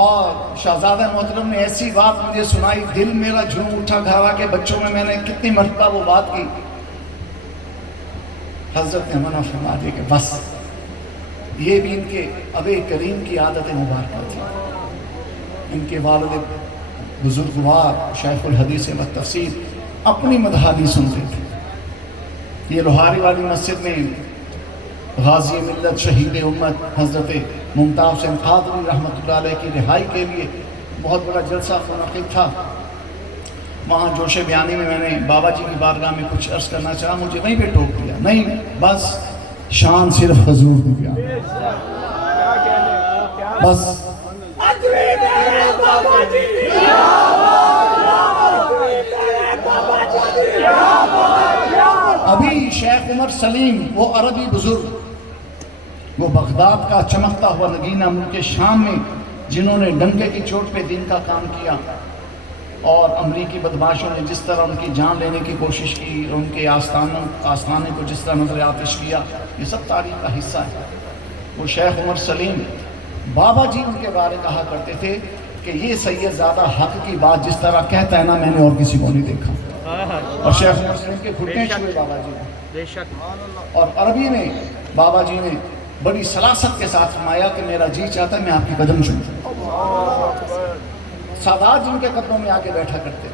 اور شہزادہ محترم نے ایسی بات مجھے سنائی، دل میرا جھوم اٹھا گھر آ کے بچوں میں نے کتنی مرتبہ وہ بات کی۔ حضرت نے منع فرما دیا کہ بس، یہ بھی ان کے ابے کریم کی عادت مبارکہ تھی۔ ان کے والد بزرگوار شیخ الحدیث و تفسیر اپنی مدحانی سنتے تھے۔ یہ لوہاری والی مسجد میں غازی ملت شہید امت حضرت ممتاز حسین قادری رحمۃ اللہ علیہ کی رہائی کے لیے بہت بڑا جلسہ منعقد تھا۔ وہاں جوش بیانی میں نے بابا جی کی بارگاہ میں کچھ عرض کرنا چاہا، مجھے وہیں پہ ٹوک دیا، نہیں بس شان صرف حضور کی بیان، بس ابھی شیخ عمر سلیم، وہ عربی بزرگ، وہ بغداد کا چمکتا ہوا نگینہ ملک شام میں جنہوں نے ڈنکے کی چوٹ پہ دین کا کام کیا، اور امریکی بدماشوں نے جس طرح ان کی جان لینے کی کوشش کی، ان کے آستانے کو جس طرح نظر آتش کیا، یہ سب تاریخ کا حصہ ہے۔ وہ شیخ عمر سلیم، بابا جی ان کے بارے کہا کرتے تھے کہ یہ سید زادہ حق کی بات جس طرح کہتا ہے نا، میں نے اور کسی کو نہیں دیکھا۔ اور شیخ عمر سلیم کے گھٹنے چھوئے بابا جی نے، اور عربی میں بابا جی نے بڑی سلاست کے ساتھ فرمایا کہ میرا جی چاہتا ہے میں آپ کی قدم چوموں۔ سادات جن کے قدموں میں آ کے بیٹھا کرتے،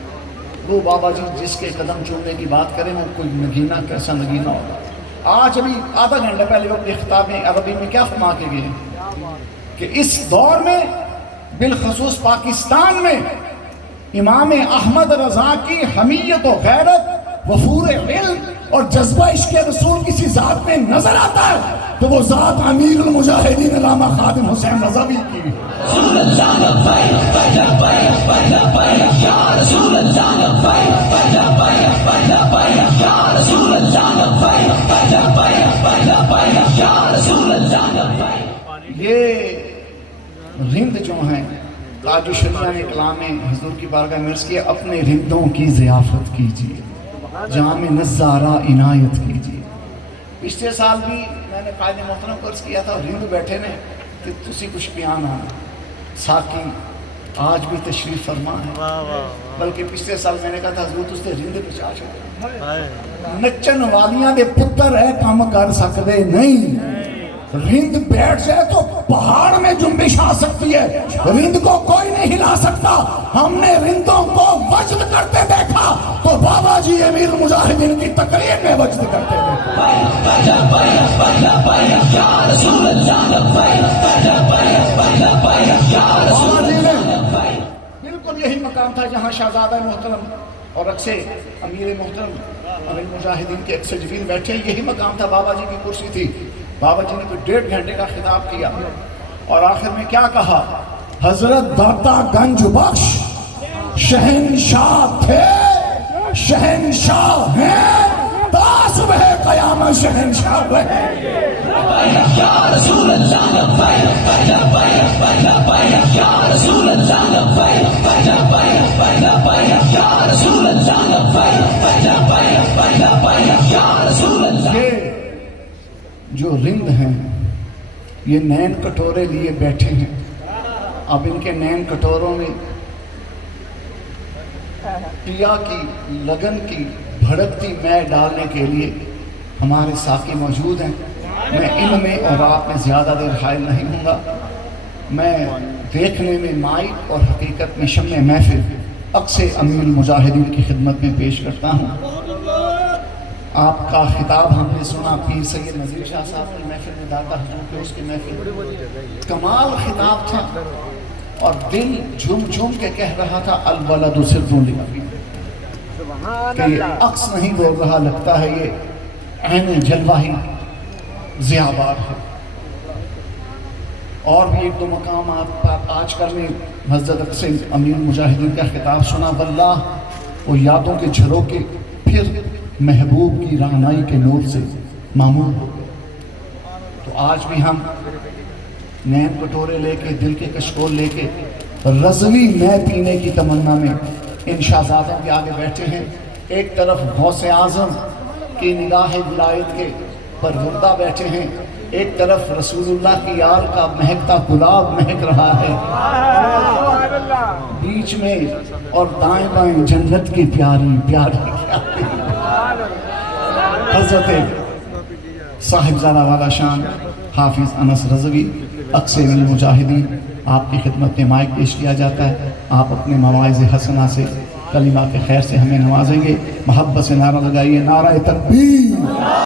وہ بابا جی جس کے قدم چومنے کی بات کریں، وہ کوئی نگینہ کیسا نگینہ ہوگا۔ آج ابھی آدھا گھنٹہ پہلے وہ اپنی خطاب میں عربی میں کیا فرما کے گئے کہ اس دور میں بالخصوص پاکستان میں امام احمد رضا کی حمیت و غیرت، وفور علم اور جذبہ عشق رسول کسی ذات میں نظر آتا ہے تو وہ ذات امیر المجاہدین علامہ خادم حسین رضوی کی۔ یہ رند جو ہیں، تاج الشریعہ نے کلام میں حضور کی بارگاہ میں عرض کیا، اپنے رندوں کی ضیافت کیجیے، جام نظارہ عنایت کیجیے۔ پچھلے سال بھی میں نے قائد محترم کو عرض کیا تھا، رند بیٹھے نے کہ تسی کچھ بیان آنا، ساکی آج بھی تشریف فرما ہے، بلکہ پچھلے سال میں نے کہا تھا حضور تس تے رند بچا چھوڑے، نچن والیاں دے پتر ہے کام کر سکدے نہیں۔ رند بیٹھ جائے تو پہاڑ میں جنبش آ سکتی ہے، رند کو کوئی نہیں ہلا سکتا۔ ہم نے رندوں کو وجد کرتے دیکھا تو بابا جی امیر المجاہدین کی تقریر میں وجد کرتے دیکھا۔ بابا جی نے بالکل یہی مقام تھا جہاں شہزادہ محترم اور اکثر امیر محترم امیر المجاہدین کے اکثر جبیل بیٹھے، یہی مقام تھا، بابا جی کی کرسی تھی۔ بابا جی نے کوئی 1.5 گھنٹے کا خطاب کیا اور آخر میں کیا کہا، حضرت داتا گنج بخش شہنشاہ تھے، شہنشاہ ہیں، تا صبح قیامت شہنشاہ رہیں گے۔ یا رسول اللہ لبیک، یا رسول اللہ لبیک، یا رسول اللہ لبیک، یا رسول اللہ۔ جو رند ہیں یہ نین کٹورے لیے بیٹھے ہیں، اب ان کے نین کٹوروں میں پیا کی لگن کی بھڑکتی میں ڈالنے کے لیے ہمارے ساقی موجود ہیں۔ میں ان میں اور آپ میں زیادہ دیر حائل نہیں ہوں گا۔ میں دیکھنے میں مائی اور حقیقت میں شمع محفل اکثر امیر المجاہدین کی خدمت میں پیش کرتا ہوں۔ آپ کا خطاب ہم نے سنا، پیر سید نذیر شاہ صاحب کی محفل میں، داتا حضور کے اس کی محفل، کمال خطاب تھا، اور دل جھوم جھوم کے کہہ رہا تھا الولد صرف لابی، کہ یہ عکس نہیں بول رہا، لگتا ہے یہ عین جلوہ ہی ضیابار ہے۔ اور بھی ایک دو مقامات آج کل میں حضرت اکثر امیر المجاہدین کا خطاب سنا، واللہ وہ یادوں کے جھروکے پھر محبوب کی رہنائی کے نور سے معمول ہو گئے۔ تو آج بھی ہم نین کٹورے لے کے، دل کے کشکول لے کے، رضوی میں پینے کی تمنا میں ان شہزادوں کے آگے بیٹھے ہیں۔ ایک طرف غوث اعظم کی نگاہ ولایت کے پروردہ بیٹھے ہیں، ایک طرف رسول اللہ کی یار کا مہکتا گلاب مہک رہا ہے، بیچ میں اور دائیں بائیں جنت کی پیاری پیاری پیاری حضرت صاحبزادہ والا شان حافظ انس رضوی اکثر المجاہدین، آپ کی خدمت میں مائک پیش کیا جاتا ہے. آپ اپنے مواعظ حسنہ سے کلمات خیر سے ہمیں نوازیں گے. محبت سے نعرہ لگائیے، نعرہ تکبیر.